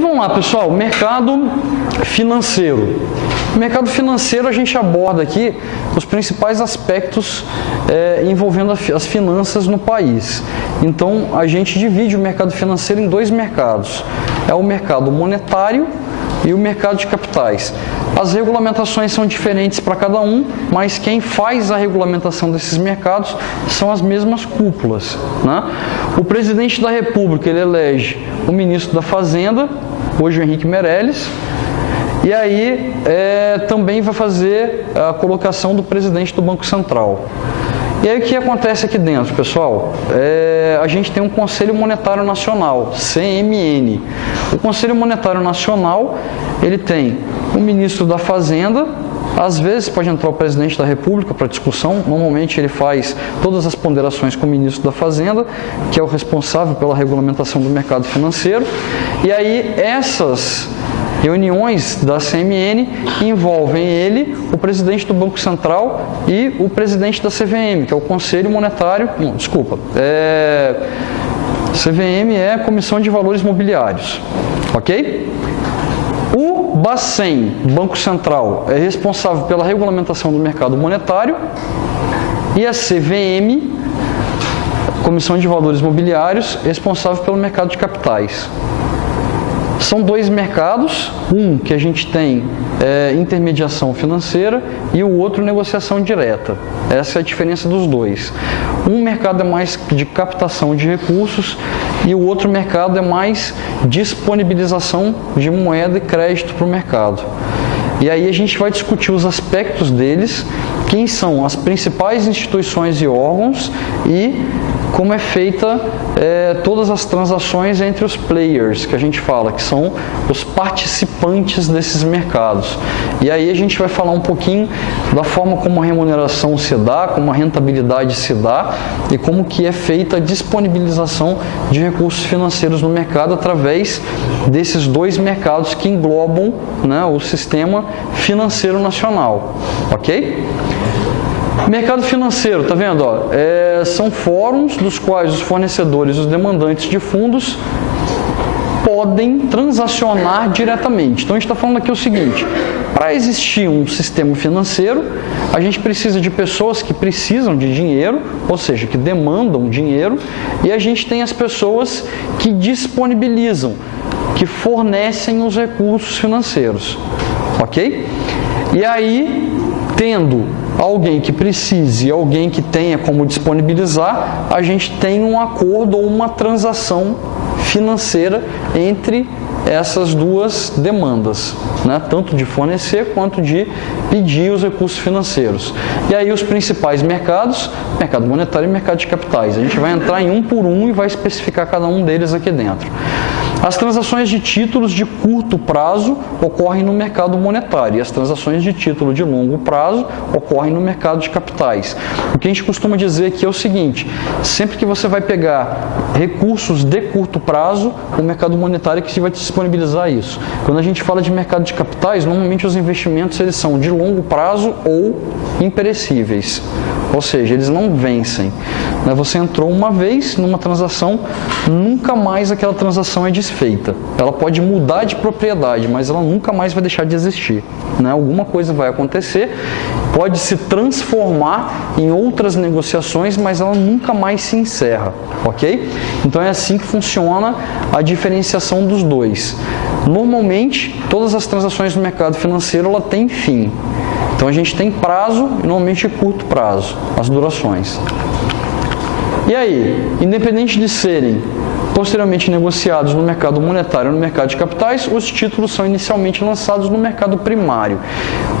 Então vamos lá, pessoal, mercado financeiro. No mercado financeiro a gente aborda aqui os principais aspectos envolvendo as finanças no país. Então a gente divide o mercado financeiro em dois mercados. É o mercado monetário e o mercado de capitais. As regulamentações são diferentes para cada um, mas quem faz a regulamentação desses mercados são as mesmas cúpulas, né? O presidente da República, ele elege o ministro da Fazenda, hoje o Henrique Meirelles, e aí também vai fazer a colocação do presidente do Banco Central. E aí o que acontece aqui dentro, pessoal? A gente tem um Conselho Monetário Nacional, CMN. O Conselho Monetário Nacional, ele tem o ministro da Fazenda, às vezes pode entrar o presidente da República para discussão, normalmente ele faz todas as ponderações com o ministro da Fazenda, que é o responsável pela regulamentação do mercado financeiro, e aí essas reuniões da CMN envolvem ele, o presidente do Banco Central e o presidente da CVM, que é o Conselho Monetário, CVM é a Comissão de Valores Mobiliários, ok? O Bacen, Banco Central, é responsável pela regulamentação do mercado monetário e a CVM, Comissão de Valores Mobiliários, responsável pelo mercado de capitais. São dois mercados, um que a gente tem intermediação financeira e o outro negociação direta. Essa é a diferença dos dois. Um mercado é mais de captação de recursos e o outro mercado é mais disponibilização de moeda e crédito para o mercado. E aí a gente vai discutir os aspectos deles, quem são as principais instituições e órgãos e como é feita todas as transações entre os players, que a gente fala, que são os participantes desses mercados. E aí a gente vai falar um pouquinho da forma como a remuneração se dá, como a rentabilidade se dá e como que é feita a disponibilização de recursos financeiros no mercado através desses dois mercados que englobam, né, o sistema financeiro nacional, ok? Mercado financeiro, tá vendo? São fóruns dos quais os fornecedores e os demandantes de fundos podem transacionar diretamente. Então a gente está falando aqui o seguinte: para existir um sistema financeiro, a gente precisa de pessoas que precisam de dinheiro, ou seja, que demandam dinheiro, e a gente tem as pessoas que disponibilizam, que fornecem os recursos financeiros, ok? E aí, tendo alguém que precise e alguém que tenha como disponibilizar, a gente tem um acordo ou uma transação financeira entre essas duas demandas, né? Tanto de fornecer quanto de pedir os recursos financeiros. E aí os principais mercados, mercado monetário e mercado de capitais. A gente vai entrar em um por um e vai especificar cada um deles aqui dentro. As transações de títulos de curto prazo ocorrem no mercado monetário e as transações de título de longo prazo ocorrem no mercado de capitais. O que a gente costuma dizer aqui é o seguinte: sempre que você vai pegar recursos de curto prazo, o mercado monetário é que vai te disponibilizar isso. Quando a gente fala de mercado de capitais, normalmente os investimentos eles são de longo prazo ou imperecíveis, ou seja, eles não vencem. Você entrou uma vez numa transação, nunca mais aquela transação é desfeita. Ela pode mudar de propriedade, mas ela nunca mais vai deixar de existir. Alguma coisa vai acontecer, pode se transformar em outras negociações, mas ela nunca mais se encerra, ok? Então é assim que funciona a diferenciação dos dois. Normalmente, todas as transações no mercado financeiro ela tem fim. Então a gente tem prazo e normalmente curto prazo, as durações. E aí, independente de serem posteriormente negociados no mercado monetário ou no mercado de capitais, os títulos são inicialmente lançados no mercado primário.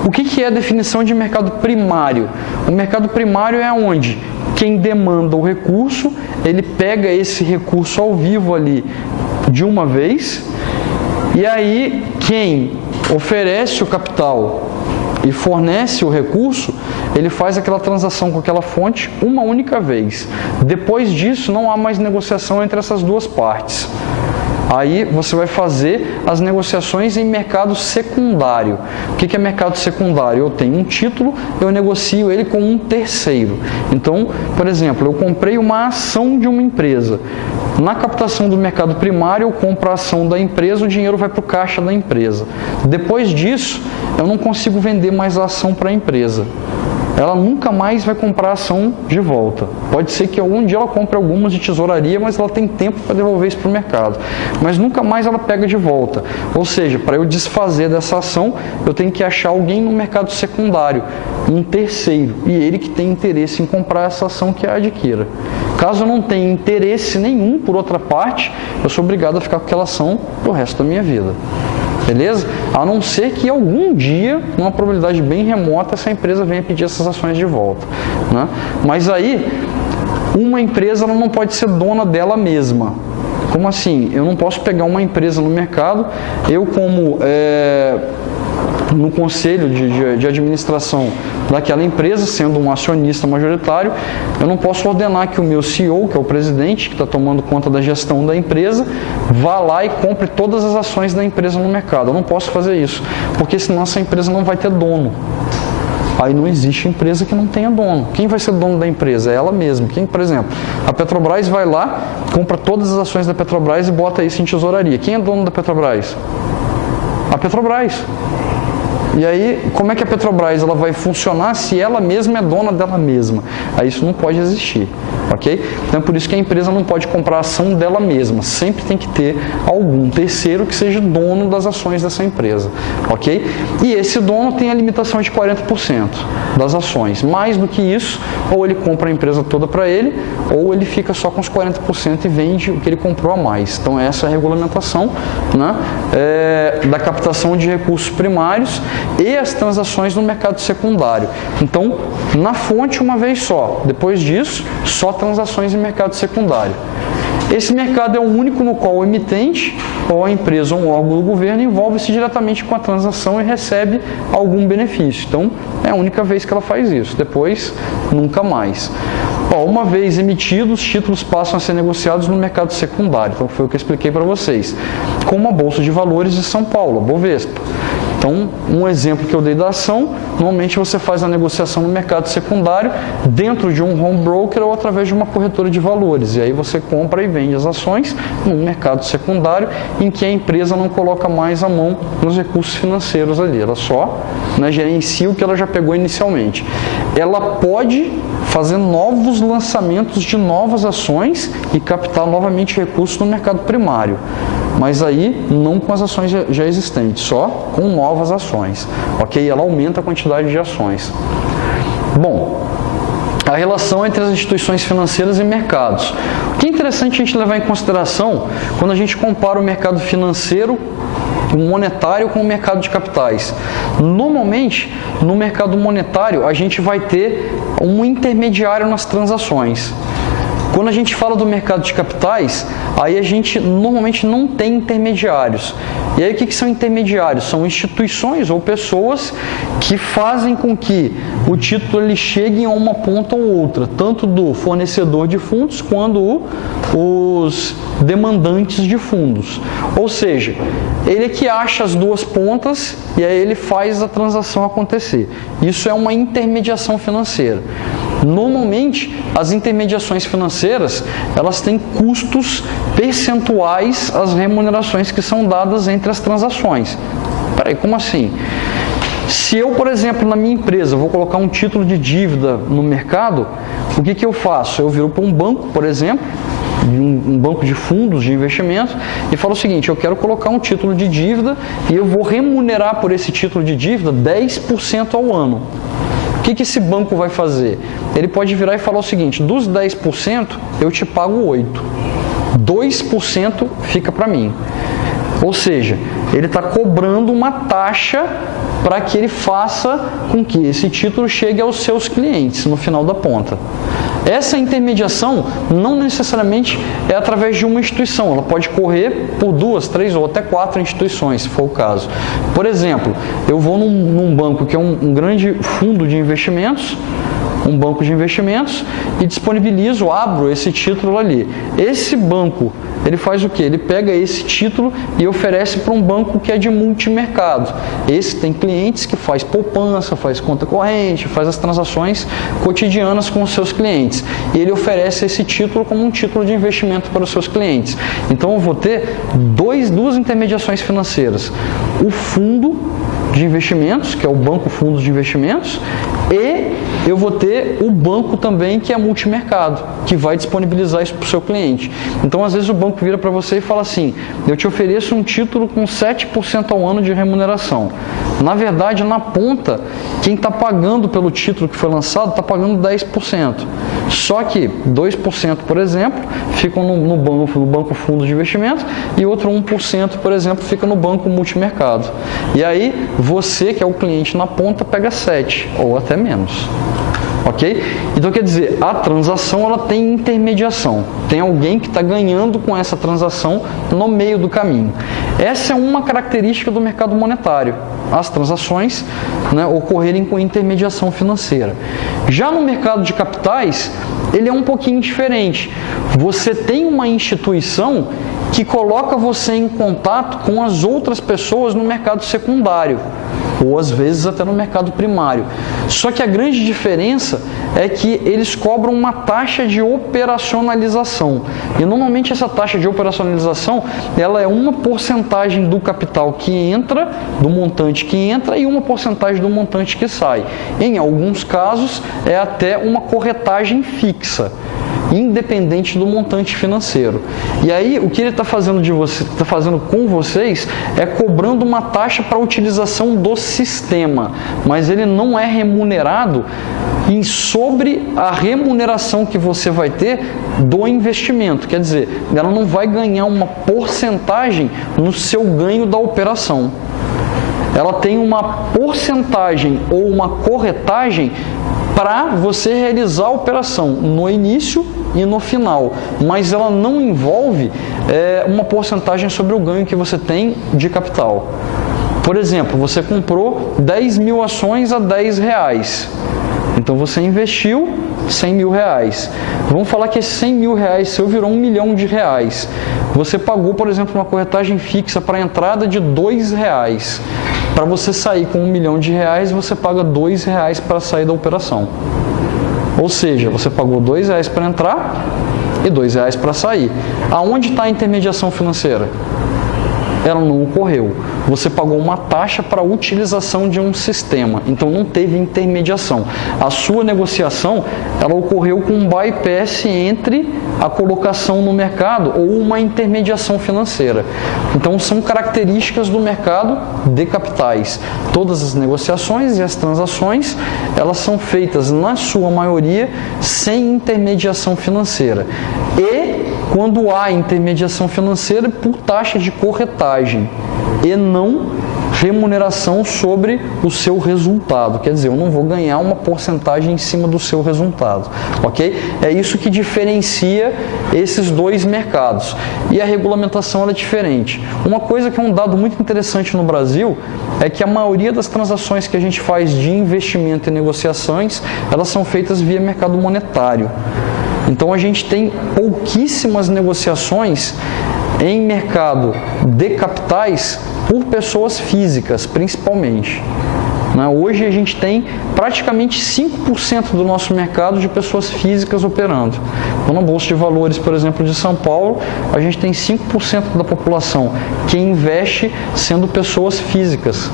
O que é a definição de mercado primário? O mercado primário é onde quem demanda o recurso, ele pega esse recurso ao vivo ali de uma vez, e aí quem oferece o capital e fornece o recurso, ele faz aquela transação com aquela fonte uma única vez. Depois disso, não há mais negociação entre essas duas partes. Aí você vai fazer as negociações em mercado secundário. O que é mercado secundário? Eu tenho um título, eu negocio ele com um terceiro. Então, por exemplo, eu comprei uma ação de uma empresa. Na captação do mercado primário, eu compro a ação da empresa, o dinheiro vai para o caixa da empresa. Depois disso, eu não consigo vender mais a ação para a empresa. Ela nunca mais vai comprar a ação de volta. Pode ser que algum dia ela compre algumas de tesouraria, mas ela tem tempo para devolver isso para o mercado. Mas nunca mais ela pega de volta. Ou seja, para eu desfazer dessa ação, eu tenho que achar alguém no mercado secundário, um terceiro, e ele que tem interesse em comprar essa ação que a adquira. Caso eu não tenha interesse nenhum por outra parte, eu sou obrigado a ficar com aquela ação pro resto da minha vida. Beleza? A não ser que algum dia, numa probabilidade bem remota, essa empresa venha pedir essas ações de volta, né? Mas aí, uma empresa ela não pode ser dona dela mesma. Como assim? Eu não posso pegar uma empresa no mercado, eu como no conselho de administração daquela empresa, sendo um acionista majoritário, eu não posso ordenar que o meu CEO, que é o presidente, que está tomando conta da gestão da empresa, vá lá e compre todas as ações da empresa no mercado. Eu não posso fazer isso, porque senão essa empresa não vai ter dono. Aí não existe empresa que não tenha dono. Quem vai ser dono da empresa? É ela mesma. Quem, por exemplo, a Petrobras vai lá, compra todas as ações da Petrobras e bota isso em tesouraria. Quem é dono da Petrobras? A Petrobras. E aí, como é que a Petrobras ela vai funcionar se ela mesma é dona dela mesma? Aí isso não pode existir, ok? Então é por isso que a empresa não pode comprar a ação dela mesma. Sempre tem que ter algum terceiro que seja dono das ações dessa empresa, ok? E esse dono tem a limitação de 40% das ações. Mais do que isso, ou ele compra a empresa toda para ele, ou ele fica só com os 40% e vende o que ele comprou a mais. Então essa é a regulamentação, né, da captação de recursos primários e as transações no mercado secundário. Então, na fonte uma vez só. Depois disso, só transações em mercado secundário. Esse mercado é o único no qual o emitente, ou a empresa ou um órgão do governo, envolve-se diretamente com a transação e recebe algum benefício. Então, é a única vez que ela faz isso. Depois, nunca mais. Uma vez emitidos, os títulos passam a ser negociados no mercado secundário. Então, foi o que eu expliquei para vocês. Como a Bolsa de Valores de São Paulo, a Bovespa. Então, um exemplo que eu dei da ação, normalmente você faz a negociação no mercado secundário dentro de um home broker ou através de uma corretora de valores. E aí você compra e vende as ações no mercado secundário em que a empresa não coloca mais a mão nos recursos financeiros ali. Ela só, né, gerencia o que ela já pegou inicialmente. Ela pode fazer novos lançamentos de novas ações e captar novamente recursos no mercado primário. Mas aí não com as ações já existentes, só com novas ações, ok? Ela aumenta a quantidade de ações. Bom, a relação entre as instituições financeiras e mercados. O que é interessante a gente levar em consideração quando a gente compara o mercado financeiro, o monetário, com o mercado de capitais. Normalmente, no mercado monetário, a gente vai ter um intermediário nas transações. Quando a gente fala do mercado de capitais, aí a gente normalmente não tem intermediários. E aí o que são intermediários? São instituições ou pessoas que fazem com que o título ele chegue a uma ponta ou outra, tanto do fornecedor de fundos quanto os demandantes de fundos. Ou seja, ele é que acha as duas pontas e aí ele faz a transação acontecer. Isso é uma intermediação financeira. Normalmente, as intermediações financeiras, elas têm custos percentuais às remunerações que são dadas entre as transações. Peraí, como assim? Se eu, por exemplo, na minha empresa, vou colocar um título de dívida no mercado, o que eu faço? Eu viro para um banco, por exemplo, um banco de fundos de investimento, e falo o seguinte: eu quero colocar um título de dívida e eu vou remunerar por esse título de dívida 10% ao ano. O que esse banco vai fazer? Ele pode virar e falar o seguinte: dos 10% eu te pago 8%, 2% fica para mim. Ou seja, ele está cobrando uma taxa para que ele faça com que esse título chegue aos seus clientes no final da ponta. Essa intermediação não necessariamente é através de uma instituição, ela pode correr por 2, 3 ou até 4 instituições, se for o caso. Por exemplo, eu vou num banco que é um grande fundo de investimentos, um banco de investimentos e disponibilizo, abro esse título ali. Esse banco, ele faz o quê? Ele pega esse título e oferece para um banco que é de multimercado. Esse tem clientes que faz poupança, faz conta corrente, faz as transações cotidianas com os seus clientes. E ele oferece esse título como um título de investimento para os seus clientes. Então eu vou ter duas intermediações financeiras. O fundo de investimentos, que é o banco fundos de investimentos, e eu vou ter o banco também, que é multimercado, que vai disponibilizar isso para o seu cliente. Então, às vezes, o banco vira para você e fala assim: eu te ofereço um título com 7% ao ano de remuneração. Na verdade, na ponta, quem está pagando pelo título que foi lançado está pagando 10%. Só que 2%, por exemplo, ficam no banco fundos de investimento e outro 1%, por exemplo, fica no banco multimercado. E aí, você, que é o cliente na ponta, pega 7% ou até menos. Ok? Então, quer dizer, a transação ela tem intermediação. Tem alguém que está ganhando com essa transação no meio do caminho. Essa é uma característica do mercado monetário. As transações, né, ocorrerem com intermediação financeira. Já no mercado de capitais, ele é um pouquinho diferente. Você tem uma instituição que coloca você em contato com as outras pessoas no mercado secundário, ou às vezes até no mercado primário. Só que a grande diferença é que eles cobram uma taxa de operacionalização. E normalmente essa taxa de operacionalização, ela é uma porcentagem do capital que entra, do montante que entra, e uma porcentagem do montante que sai. Em alguns casos, é até uma corretagem fixa, independente do montante financeiro. E aí, o que ele está fazendo com vocês é cobrando uma taxa para a utilização do sistema, mas ele não é remunerado sobre a remuneração que você vai ter do investimento. Quer dizer, ela não vai ganhar uma porcentagem no seu ganho da operação. Ela tem uma porcentagem ou uma corretagem para você realizar a operação no início e no final, mas ela não envolve uma porcentagem sobre o ganho que você tem de capital. Por exemplo, você comprou 10 mil ações a R$10, então você investiu 100 mil reais. Vamos falar que esse 100 mil reais seu virou R$1 milhão. Você pagou, por exemplo, uma corretagem fixa para a entrada de R$2. Para você sair com R$1 milhão, você paga R$2 para sair da operação. Ou seja, você pagou R$2 para entrar e R$2 para sair. Aonde está a intermediação financeira? Ela não ocorreu. Você pagou uma taxa para a utilização de um sistema, então não teve intermediação. A sua negociação, ela ocorreu com um bypass entre a colocação no mercado ou uma intermediação financeira. Então são características do mercado de capitais. Todas as negociações e as transações, elas são feitas na sua maioria sem intermediação financeira. E quando há intermediação financeira, por taxa de corretagem e não remuneração sobre o seu resultado. Quer dizer, eu não vou ganhar uma porcentagem em cima do seu resultado, ok? É isso que diferencia esses dois mercados. E a regulamentação ela é diferente. Uma coisa que é um dado muito interessante no Brasil é que a maioria das transações que a gente faz de investimento e negociações, elas são feitas via mercado monetário. Então a gente tem pouquíssimas negociações em mercado de capitais por pessoas físicas, principalmente. Hoje a gente tem praticamente 5% do nosso mercado de pessoas físicas operando. Então, na Bolsa de Valores, por exemplo, de São Paulo, a gente tem 5% da população que investe sendo pessoas físicas.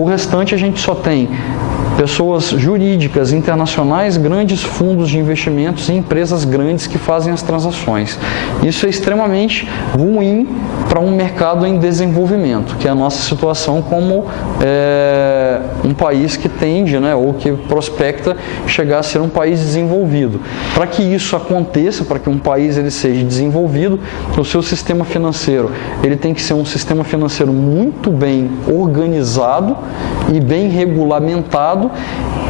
O restante a gente só tem pessoas jurídicas, internacionais, grandes fundos de investimentos e empresas grandes que fazem as transações. Isso é extremamente ruim para um mercado em desenvolvimento, que é a nossa situação como um país que tende, ou que prospecta chegar a ser um país desenvolvido. Para que isso aconteça, para que um país ele seja desenvolvido, o seu sistema financeiro ele tem que ser um sistema financeiro muito bem organizado e bem regulamentado,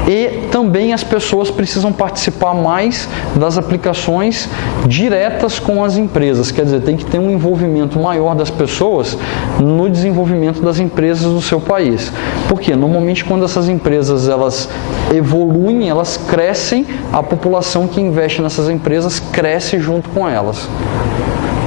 e também as pessoas precisam participar mais das aplicações diretas com as empresas, quer dizer, tem que ter um envolvimento maior maior das pessoas no desenvolvimento das empresas do seu país. Porque normalmente quando essas empresas elas evoluem, elas crescem, a população que investe nessas empresas cresce junto com elas.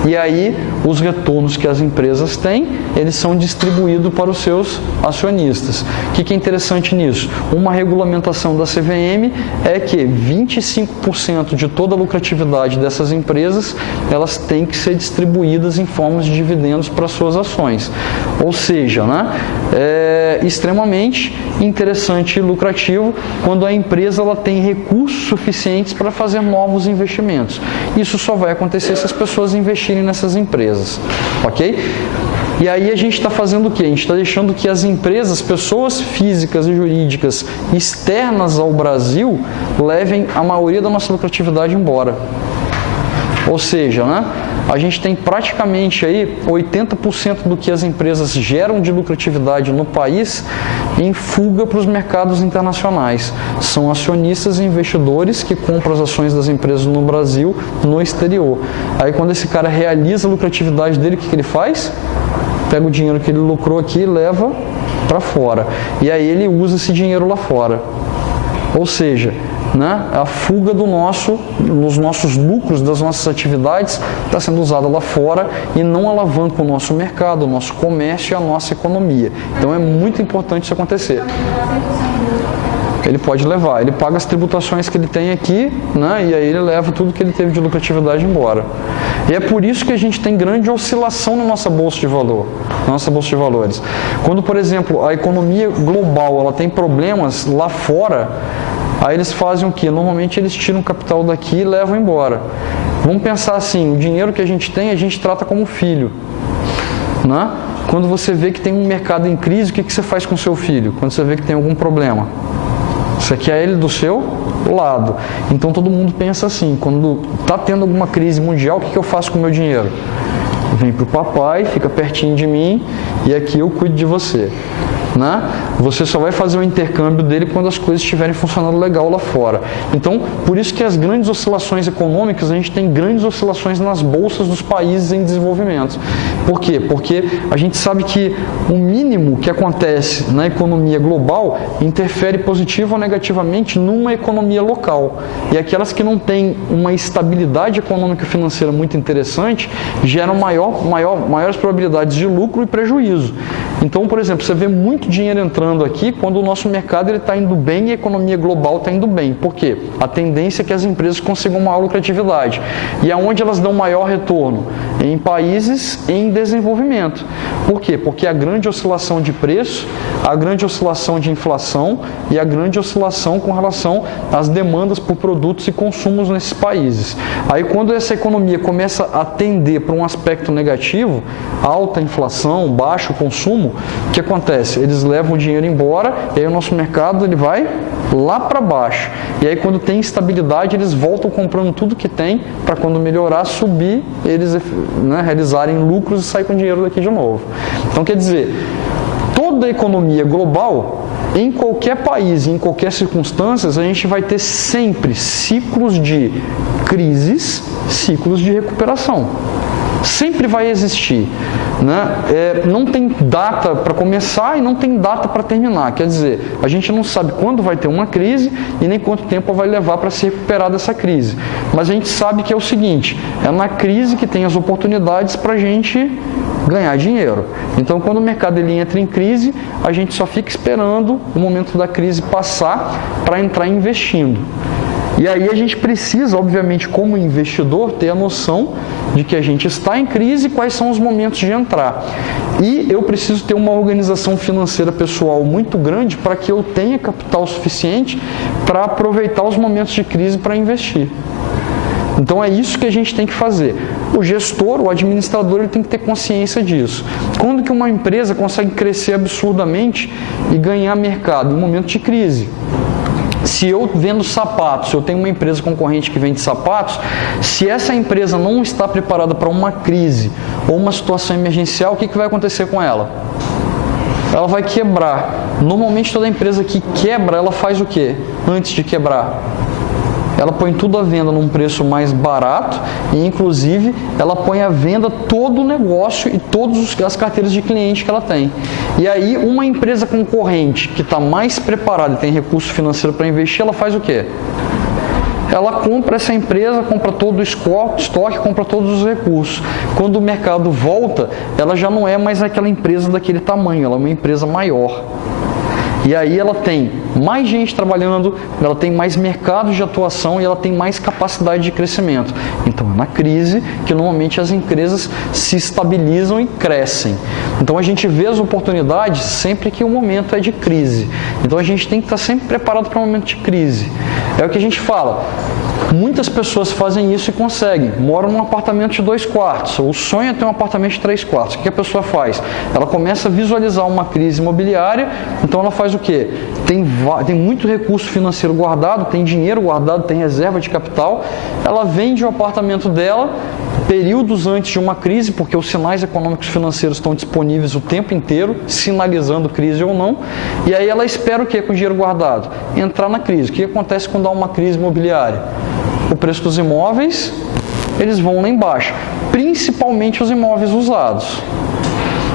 E aí, os retornos que as empresas têm, eles são distribuídos para os seus acionistas. O que é interessante nisso? Uma regulamentação da CVM é que 25% de toda a lucratividade dessas empresas, elas têm que ser distribuídas em formas de dividendos para suas ações. Ou seja, né, é extremamente interessante e lucrativo quando a empresa ela tem recursos suficientes para fazer novos investimentos. Isso só vai acontecer se as pessoas investirem nessas empresas, ok? E aí a gente está fazendo o quê? A gente está deixando que as empresas, pessoas físicas e jurídicas externas ao Brasil, levem a maioria da nossa lucratividade embora. Ou seja, né, a gente tem praticamente aí 80% do que as empresas geram de lucratividade no país em fuga para os mercados internacionais. São acionistas e investidores que compram as ações das empresas no Brasil, no exterior. Aí quando esse cara realiza a lucratividade dele, o que ele faz? Pega o dinheiro que ele lucrou aqui e leva para fora. E aí ele usa esse dinheiro lá fora. Ou seja, né, a fuga nos nossos lucros das nossas atividades está sendo usada lá fora e não alavanca o nosso mercado, o nosso comércio e a nossa economia. Então é muito importante isso acontecer. Ele pode levar, ele paga as tributações que ele tem aqui, né, e aí ele leva tudo que ele teve de lucratividade embora. E é por isso que a gente tem grande oscilação na nossa bolsa de valor, na nossa bolsa de valores. Quando, por exemplo, a economia global ela tem problemas lá fora, aí eles fazem o quê? Normalmente eles tiram o capital daqui e levam embora. Vamos pensar assim, o dinheiro que a gente tem, a gente trata como filho, né? Quando você vê que tem um mercado em crise, o que você faz com o seu filho? Quando você vê que tem algum problema? Você quer ele do seu lado. Então todo mundo pensa assim, quando está tendo alguma crise mundial, o que eu faço com o meu dinheiro? Vem para o papai, fica pertinho de mim e aqui eu cuido de você. Né? Você só vai fazer o intercâmbio dele quando as coisas estiverem funcionando legal lá fora. Então, por isso que as grandes oscilações econômicas, a gente tem grandes oscilações nas bolsas dos países em desenvolvimento. Por quê? Porque a gente sabe que o mínimo que acontece na economia global interfere positivo ou negativamente numa economia local. E aquelas que não têm uma estabilidade econômica e financeira muito interessante geram maiores probabilidades de lucro e prejuízo. Então, por exemplo, você vê muito dinheiro entrando aqui quando o nosso mercado está indo bem e a economia global está indo bem. Por quê? A tendência é que as empresas consigam maior lucratividade. E aonde elas dão maior retorno? Em países em desenvolvimento. Por quê? Porque a grande oscilação de preço, a grande oscilação de inflação e a grande oscilação com relação às demandas por produtos e consumos nesses países. Aí quando essa economia começa a tender para um aspecto negativo, alta inflação, baixo consumo, o que acontece? Eles levam o dinheiro embora e aí o nosso mercado ele vai lá para baixo. E aí quando tem instabilidade, eles voltam comprando tudo que tem para quando melhorar, subir, eles, né, realizarem lucros e sair com dinheiro daqui de novo. Então quer dizer, toda a economia global, em qualquer país, em qualquer circunstância, a gente vai ter sempre ciclos de crises, ciclos de recuperação. Sempre vai existir, né? Não tem data para começar e não tem data para terminar. Quer dizer, a gente não sabe quando vai ter uma crise e nem quanto tempo vai levar para se recuperar dessa crise. Mas a gente sabe que é o seguinte, é na crise que tem as oportunidades para a gente ganhar dinheiro. Então, quando o mercado ele entra em crise, a gente só fica esperando o momento da crise passar para entrar investindo. E aí a gente precisa, obviamente, como investidor, ter a noção de que a gente está em crise e quais são os momentos de entrar. E eu preciso ter uma organização financeira pessoal muito grande para que eu tenha capital suficiente para aproveitar os momentos de crise para investir. Então é isso que a gente tem que fazer. O gestor, o administrador, ele tem que ter consciência disso. Quando que uma empresa consegue crescer absurdamente e ganhar mercado? Em momento de crise. Se eu vendo sapatos, eu tenho uma empresa concorrente que vende sapatos, se essa empresa não está preparada para uma crise ou uma situação emergencial, o que vai acontecer com ela? Ela vai quebrar. Normalmente toda empresa que quebra, ela faz o quê? Antes de quebrar? ela põe tudo à venda num preço mais barato e, inclusive, ela põe à venda todo o negócio e todas as carteiras de cliente que ela tem. E aí, uma empresa concorrente que está mais preparada e tem recurso financeiro para investir, ela faz o quê? Ela compra essa empresa, compra todo o estoque, compra todos os recursos. Quando o mercado volta, ela já não é mais aquela empresa daquele tamanho, ela é uma empresa maior. E aí ela tem mais gente trabalhando, ela tem mais mercado de atuação e ela tem mais capacidade de crescimento. Então é na crise que normalmente as empresas se estabilizam e crescem. Então a gente vê as oportunidades sempre que o momento é de crise. Então a gente tem que estar sempre preparado para o momento de crise. É o que a gente fala. Muitas pessoas fazem isso e conseguem. Moram num apartamento de 2 quartos. O sonho é ter um apartamento de 3 quartos. O que a pessoa faz? Ela começa a visualizar uma crise imobiliária. Então ela faz o quê? Tem muito recurso financeiro guardado, tem dinheiro guardado, tem reserva de capital. Ela vende o apartamento dela períodos antes de uma crise, porque os sinais econômicos financeiros estão disponíveis o tempo inteiro, sinalizando crise ou não. E aí ela espera o quê com o dinheiro guardado? Entrar na crise. O que acontece quando há uma crise imobiliária? O preço dos imóveis, eles vão lá embaixo, principalmente os imóveis usados.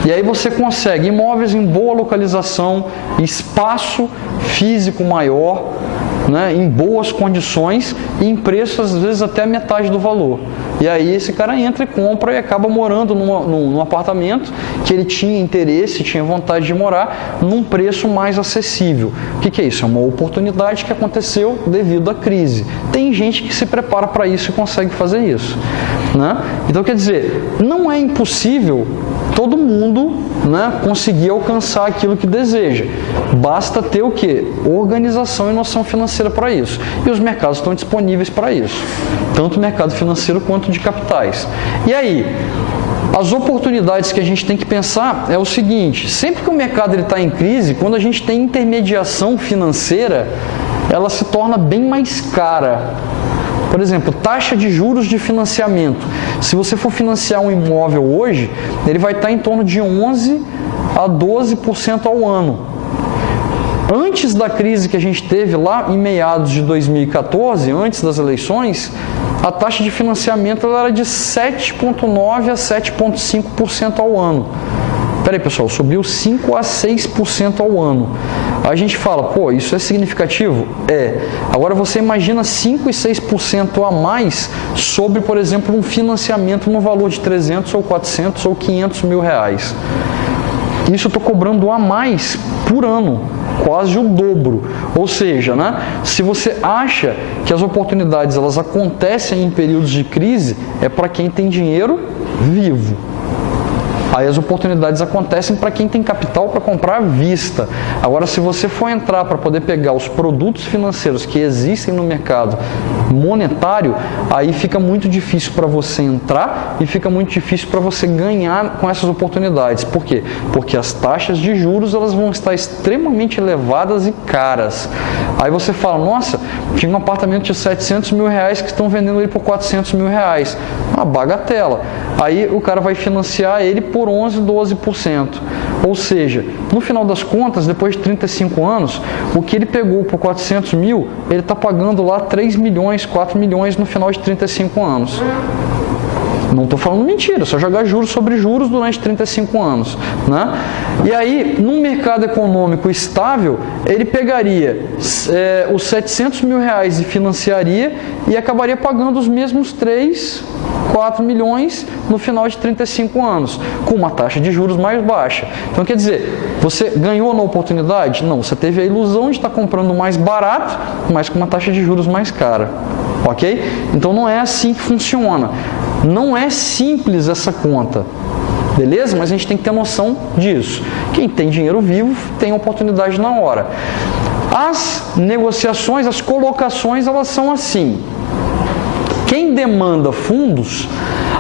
E aí você consegue imóveis em boa localização, espaço físico maior, né, em boas condições e em preços às vezes até metade do valor. E aí esse cara entra e compra e acaba morando num apartamento que ele tinha interesse, tinha vontade de morar, num preço mais acessível. O que é isso? É uma oportunidade que aconteceu devido à crise. Tem gente que se prepara para isso e consegue fazer isso, né? Então quer dizer, não é impossível todo mundo, né, conseguir alcançar aquilo que deseja. Basta ter o quê? Organização e noção financeira para isso. E os mercados estão disponíveis para isso. Tanto o mercado financeiro quanto de capitais. E aí, as oportunidades que a gente tem que pensar é o seguinte: sempre que o mercado está em crise, quando a gente tem intermediação financeira, ela se torna bem mais cara. Por exemplo, taxa de juros de financiamento. Se você for financiar um imóvel hoje, ele vai estar em torno de 11% a 12% ao ano. Antes da crise que a gente teve lá em meados de 2014, antes das eleições, a taxa de financiamento ela era de 7,9% a 7,5% ao ano. Peraí, pessoal, subiu 5% a 6% ao ano. Aí a gente fala, pô, isso é significativo? É. Agora você imagina 5% e 6% a mais sobre, por exemplo, um financiamento no valor de 300 ou 400 ou 500 mil reais. Isso eu estou cobrando a mais por ano, quase o dobro. Ou seja, né, se você acha que as oportunidades elas acontecem em períodos de crise, é para quem tem dinheiro vivo. Aí as oportunidades acontecem para quem tem capital para comprar à vista. Agora, se você for entrar para poder pegar os produtos financeiros que existem no mercado monetário, aí fica muito difícil para você entrar e fica muito difícil para você ganhar com essas oportunidades. Por quê? Porque as taxas de juros elas vão estar extremamente elevadas e caras. Aí você fala, nossa, tinha um apartamento de 700 mil reais que estão vendendo ele por 400 mil reais. Uma bagatela. Aí o cara vai financiar ele por 11%, 12%. Ou seja, no final das contas, depois de 35 anos, o que ele pegou por 400 mil, ele está pagando lá 3 milhões, 4 milhões no final de 35 anos. Não estou falando mentira, só jogar juros sobre juros durante 35 anos. Né? E aí, num mercado econômico estável, ele pegaria os 700 mil reais e financiaria e acabaria pagando os mesmos 3, 4 milhões no final de 35 anos, com uma taxa de juros mais baixa. Então, quer dizer, você ganhou na oportunidade? Não, você teve a ilusão de estar comprando mais barato, mas com uma taxa de juros mais cara. Ok? Então, não é assim que funciona. Não é simples essa conta, beleza? Mas a gente tem que ter noção disso. Quem tem dinheiro vivo tem oportunidade na hora. As negociações, as colocações, elas são assim. Quem demanda fundos,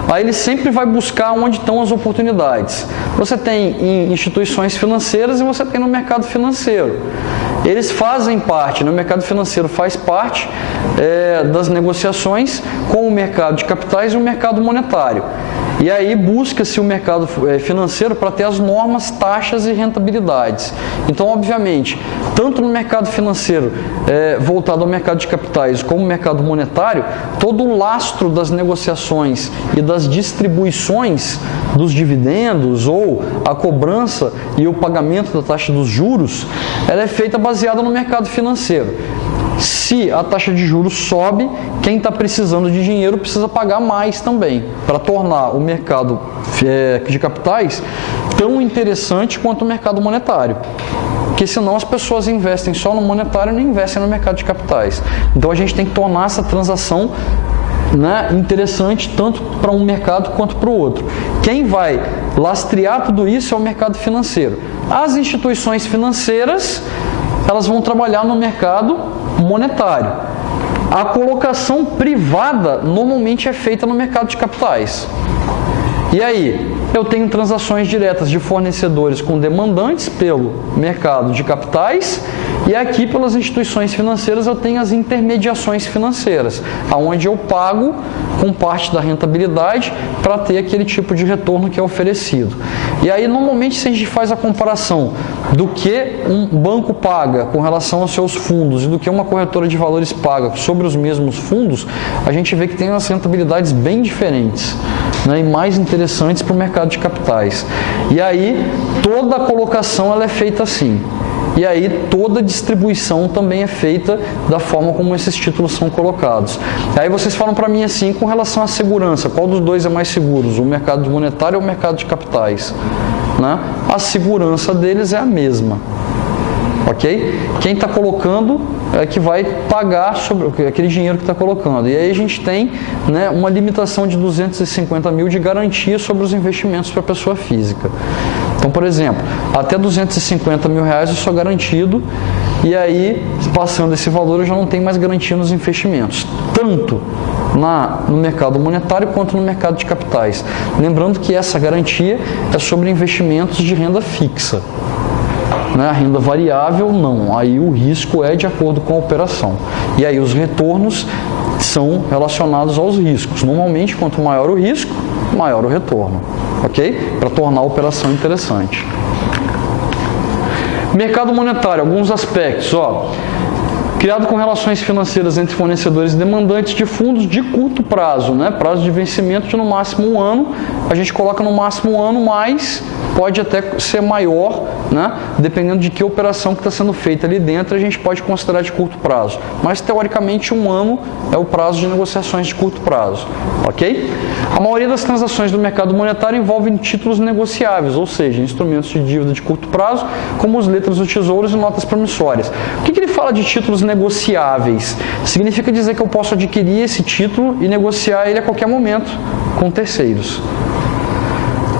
aí ele sempre vai buscar onde estão as oportunidades. Você tem em instituições financeiras e você tem no mercado financeiro. Eles fazem parte, o mercado financeiro faz parte das negociações com o mercado de capitais e o mercado monetário. E aí busca-se o mercado financeiro para ter as normas, taxas e rentabilidades. Então, obviamente, tanto no mercado financeiro voltado ao mercado de capitais como no mercado monetário, todo o lastro das negociações e das distribuições dos dividendos ou a cobrança e o pagamento da taxa dos juros, ela é feita baseada no mercado financeiro. Se a taxa de juros sobe, quem está precisando de dinheiro precisa pagar mais também, para tornar o mercado de capitais tão interessante quanto o mercado monetário. Porque senão as pessoas investem só no monetário e não investem no mercado de capitais. Então a gente tem que tornar essa transação, né, interessante tanto para um mercado quanto para o outro. Quem vai lastrear tudo isso é o mercado financeiro. As instituições financeiras, elas vão trabalhar no mercado monetário. A colocação privada normalmente é feita no mercado de capitais. E aí, eu tenho transações diretas de fornecedores com demandantes pelo mercado de capitais, e aqui pelas instituições financeiras eu tenho as intermediações financeiras, onde eu pago com parte da rentabilidade para ter aquele tipo de retorno que é oferecido. E aí, normalmente, se a gente faz a comparação do que um banco paga com relação aos seus fundos e do que uma corretora de valores paga sobre os mesmos fundos, a gente vê que tem umas rentabilidades bem diferentes, né, e mais interessantes para o mercado de capitais. E aí, toda a colocação ela é feita assim. E aí, toda a distribuição também é feita da forma como esses títulos são colocados. Aí vocês falam para mim assim, com relação à segurança, qual dos dois é mais seguro? O mercado monetário ou o mercado de capitais? Né? A segurança deles é a mesma. Ok? Quem está colocando é que vai pagar sobre aquele dinheiro que está colocando. E aí a gente tem, né, uma limitação de 250 mil de garantia sobre os investimentos para a pessoa física. Então, por exemplo, até 250 mil reais eu sou garantido, e aí, passando esse valor, eu já não tenho mais garantia nos investimentos, tanto no mercado monetário quanto no mercado de capitais. Lembrando que essa garantia é sobre investimentos de renda fixa. A renda variável, não. Aí o risco é de acordo com a operação. E aí os retornos são relacionados aos riscos. Normalmente, quanto maior o risco, maior o retorno. Ok? Para tornar a operação interessante. Mercado monetário, alguns aspectos. Criado com relações financeiras entre fornecedores e demandantes de fundos de curto prazo, né? Prazo de vencimento de no máximo 1 ano. A gente coloca no máximo 1 ano, mas pode até ser maior, né? Dependendo de que operação que está sendo feita ali dentro, a gente pode considerar de curto prazo. Mas, teoricamente, 1 ano é o prazo de negociações de curto prazo. Ok? A maioria das transações do mercado monetário envolvem títulos negociáveis, ou seja, instrumentos de dívida de curto prazo, como as letras do tesouro e notas promissórias. O que ele fala de títulos negociáveis? Significa dizer que eu posso adquirir esse título e negociar ele a qualquer momento com terceiros.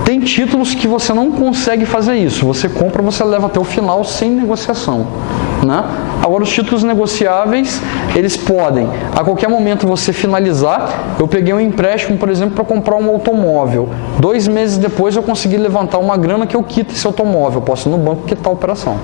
Tem títulos que você não consegue fazer isso. Você compra, você leva até o final sem negociação, né? Agora, os títulos negociáveis, eles podem, a qualquer momento, você finalizar. Eu peguei um empréstimo, por exemplo, para comprar um automóvel. 2 meses depois, eu consegui levantar uma grana que eu quito esse automóvel. Eu posso ir no banco quitar a operação.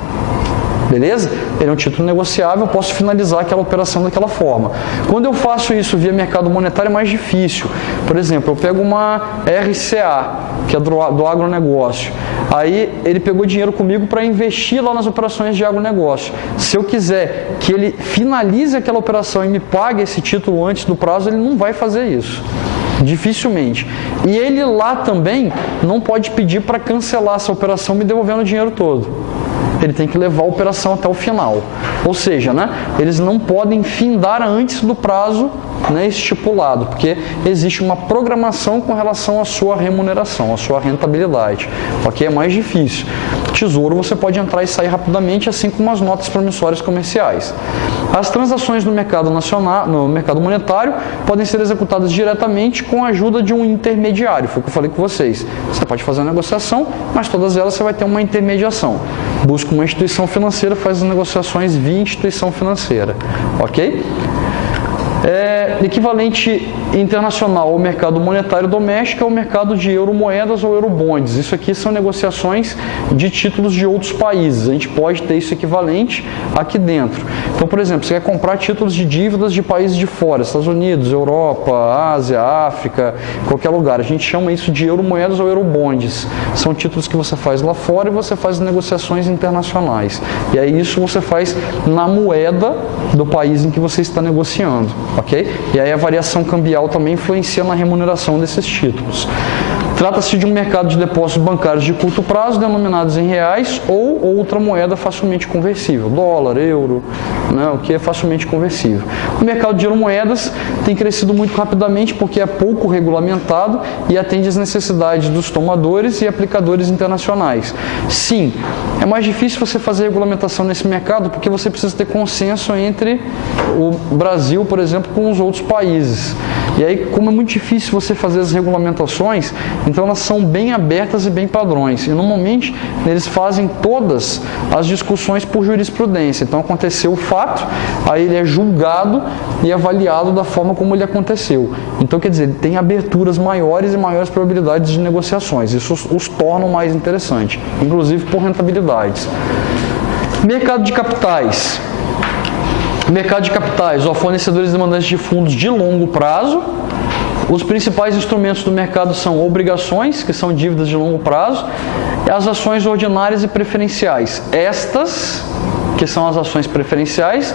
Beleza? Ele é um título negociável, eu posso finalizar aquela operação daquela forma. Quando eu faço isso via mercado monetário é mais difícil. Por exemplo, eu pego uma RCA, que é do agronegócio. Aí ele pegou dinheiro comigo para investir lá nas operações de agronegócio. Se eu quiser que ele finalize aquela operação e me pague esse título antes do prazo, ele não vai fazer isso. Dificilmente. E ele lá também não pode pedir para cancelar essa operação me devolvendo o dinheiro todo. Ele tem que levar a operação até o final. Ou seja, né, eles não podem findar antes do prazo, né, estipulado, porque existe uma programação com relação à sua remuneração, à sua rentabilidade. Ok? É mais difícil. Tesouro você pode entrar e sair rapidamente, assim como as notas promissórias comerciais. As transações no mercado nacional, no mercado monetário, podem ser executadas diretamente com a ajuda de um intermediário. Foi o que eu falei com vocês. Você pode fazer a negociação, mas todas elas você vai ter uma intermediação. Busca uma instituição financeira, faz as negociações via instituição financeira. Ok? Equivalente internacional ao mercado monetário doméstico é o mercado de euromoedas ou eurobonds. Isso aqui são negociações de títulos de outros países. A gente pode ter isso equivalente aqui dentro. Então, por exemplo, você quer comprar títulos de dívidas de países de fora, Estados Unidos, Europa, Ásia, África, qualquer lugar. A gente chama isso de euromoedas ou eurobonds. São títulos que você faz lá fora e você faz negociações internacionais. E aí isso você faz na moeda do país em que você está negociando, ok? E aí a variação cambial também influencia na remuneração desses títulos. Trata-se de um mercado de depósitos bancários de curto prazo, denominados em reais ou outra moeda facilmente conversível, dólar, euro, né, o que é facilmente conversível. O mercado de euromoedas tem crescido muito rapidamente porque é pouco regulamentado e atende às necessidades dos tomadores e aplicadores internacionais. Sim, é mais difícil você fazer regulamentação nesse mercado porque você precisa ter consenso entre o Brasil, por exemplo, com os outros países. E aí, como é muito difícil você fazer as regulamentações, então elas são bem abertas e bem padrões. E normalmente eles fazem todas as discussões por jurisprudência. Então aconteceu o fato, aí ele é julgado e avaliado da forma como ele aconteceu. Então quer dizer, ele tem aberturas maiores e maiores probabilidades de negociações. Isso os torna mais interessantes, inclusive por rentabilidades. Mercado de capitais. Mercado de capitais, ó, fornecedores e demandantes de fundos de longo prazo. Os principais instrumentos do mercado são obrigações, que são dívidas de longo prazo, e as ações ordinárias e preferenciais. Estas, que são as ações preferenciais,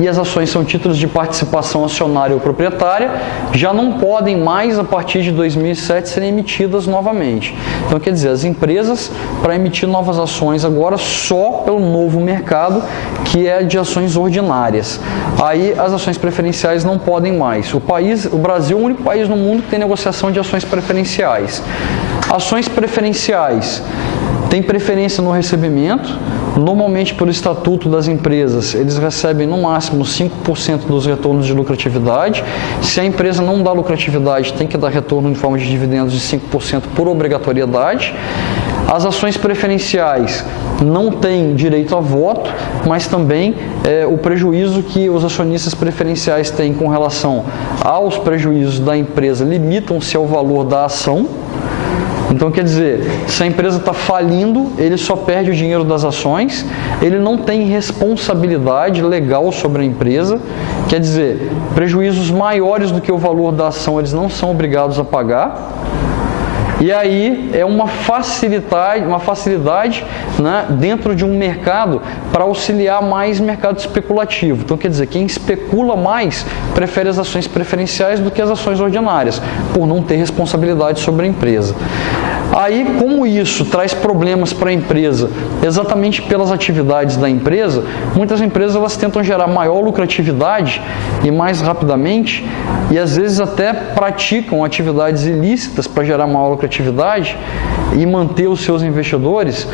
e as ações são títulos de participação acionária ou proprietária, já não podem mais, a partir de 2007, serem emitidas novamente. Então, quer dizer, as empresas, para emitir novas ações agora, só pelo novo mercado, que é de ações ordinárias. Aí, as ações preferenciais não podem mais. O Brasil é o único país no mundo que tem negociação de ações preferenciais. Ações preferenciais têm preferência no recebimento. Normalmente, pelo estatuto das empresas, eles recebem no máximo 5% dos retornos de lucratividade. Se a empresa não dá lucratividade, tem que dar retorno em forma de dividendos de 5% por obrigatoriedade. As ações preferenciais não têm direito a voto, mas também o prejuízo que os acionistas preferenciais têm com relação aos prejuízos da empresa limitam-se ao valor da ação. Então, quer dizer, se a empresa está falindo, ele só perde o dinheiro das ações, ele não tem responsabilidade legal sobre a empresa, quer dizer, prejuízos maiores do que o valor da ação eles não são obrigados a pagar. E aí é uma facilidade, né, dentro de um mercado para auxiliar mais mercado especulativo. Então, quer dizer, quem especula mais prefere as ações preferenciais do que as ações ordinárias, por não ter responsabilidade sobre a empresa. Aí, como isso traz problemas para a empresa, exatamente pelas atividades da empresa, muitas empresas elas tentam gerar maior lucratividade e mais rapidamente, e às vezes até praticam atividades ilícitas para gerar maior lucratividade e manter os seus investidores.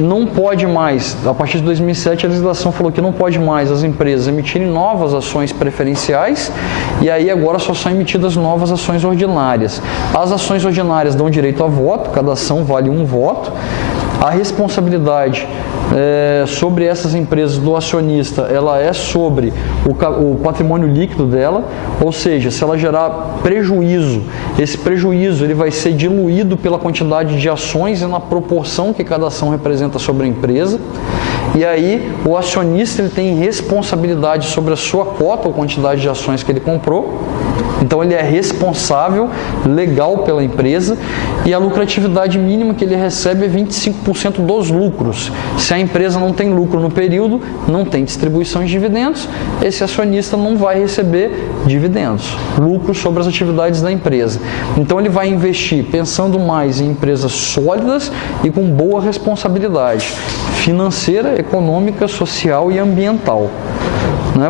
Não pode mais, a partir de 2007 a legislação falou que não pode mais as empresas emitirem novas ações preferenciais e aí agora só são emitidas novas ações ordinárias. As ações ordinárias dão direito a voto, cada ação vale um voto. A responsabilidade sobre essas empresas do acionista, ela é sobre o patrimônio líquido dela, ou seja, se ela gerar prejuízo, esse prejuízo ele vai ser diluído pela quantidade de ações e na proporção que cada ação representa sobre a empresa. E aí o acionista ele tem responsabilidade sobre a sua cota ou quantidade de ações que ele comprou. Então ele é responsável legal pela empresa e a lucratividade mínima que ele recebe é 25% dos lucros. Se a empresa não tem lucro no período, não tem distribuição de dividendos, esse acionista não vai receber dividendos, lucros sobre as atividades da empresa. Então ele vai investir pensando mais em empresas sólidas e com boa responsabilidade financeira, econômica, social e ambiental.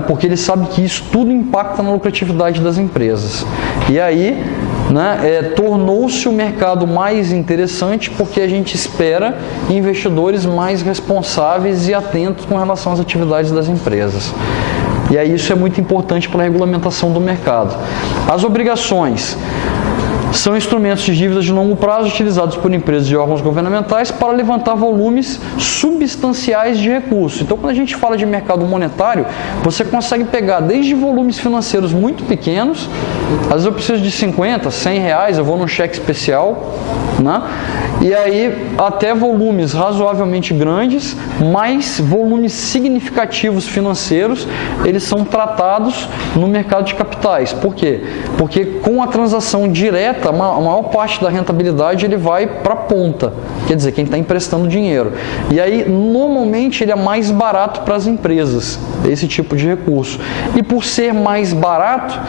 Porque ele sabe que isso tudo impacta na lucratividade das empresas. E aí, tornou-se o mercado mais interessante porque a gente espera investidores mais responsáveis e atentos com relação às atividades das empresas. E aí isso é muito importante para a regulamentação do mercado. As obrigações são instrumentos de dívidas de longo prazo utilizados por empresas e órgãos governamentais para levantar volumes substanciais de recursos. Então, quando a gente fala de mercado monetário, você consegue pegar desde volumes financeiros muito pequenos, às vezes eu preciso de 50, 100 reais, eu vou num cheque especial, né? E aí até volumes razoavelmente grandes, mais volumes significativos financeiros, eles são tratados no mercado de capitais. Por quê? Porque com a transação direta, a maior parte da rentabilidade ele vai para a ponta, quer dizer, quem está emprestando dinheiro. E aí, normalmente, ele é mais barato para as empresas, esse tipo de recurso. E por ser mais barato,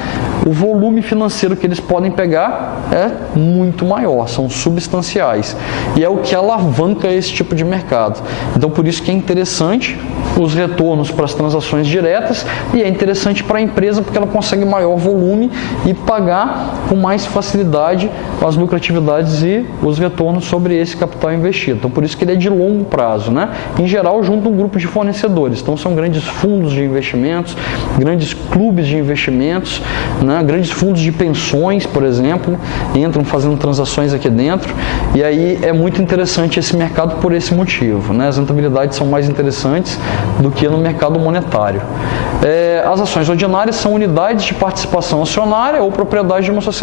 o volume financeiro que eles podem pegar é muito maior, são substanciais. E é o que alavanca esse tipo de mercado. Então, por isso que é interessante os retornos para as transações diretas e é interessante para a empresa porque ela consegue maior volume e pagar com mais facilidade as lucratividades e os retornos sobre esse capital investido. Então, por isso que ele é de longo prazo, né? Em geral, junto a um grupo de fornecedores. Então, são grandes fundos de investimentos, grandes clubes de investimentos, né? Grandes fundos de pensões, por exemplo, entram fazendo transações aqui dentro. E aí é muito interessante esse mercado por esse motivo, né? As rentabilidades são mais interessantes do que no mercado monetário. As ações ordinárias são unidades de participação acionária ou propriedade de uma sociedade